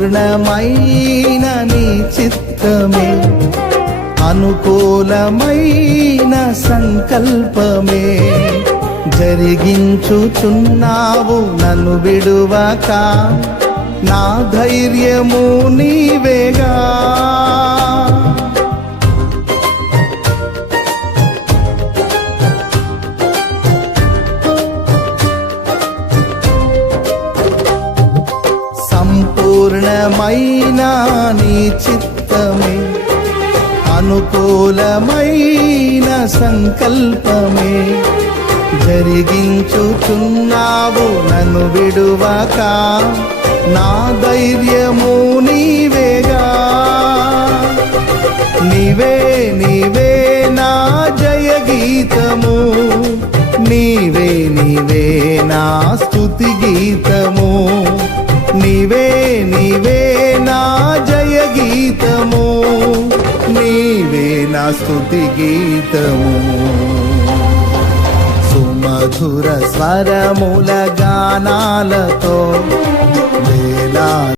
సంపూర్ణమైన నీ చిత్తమే, అనుకూలమైన సంకల్పమే జరిగించుచున్నావు నన్ను విడువక, నా ధైర్యము నీవేగా. సంపూర్ణమైన నీ చిత్తమే, అనుకూలమైన సంకల్పమే జరిగించుచున్నావు నన్ను విడువక, నా ధైర్యము నీవేగా. నీవే నీవే నా జయ గీతము, నీవే నీవే నా స్తుతి గీతము, నీవే నీవే నా జయ గీతము, నీవే నా స్తుతి గీతము. సుమధుర స్వరముల గానాలతో వేలా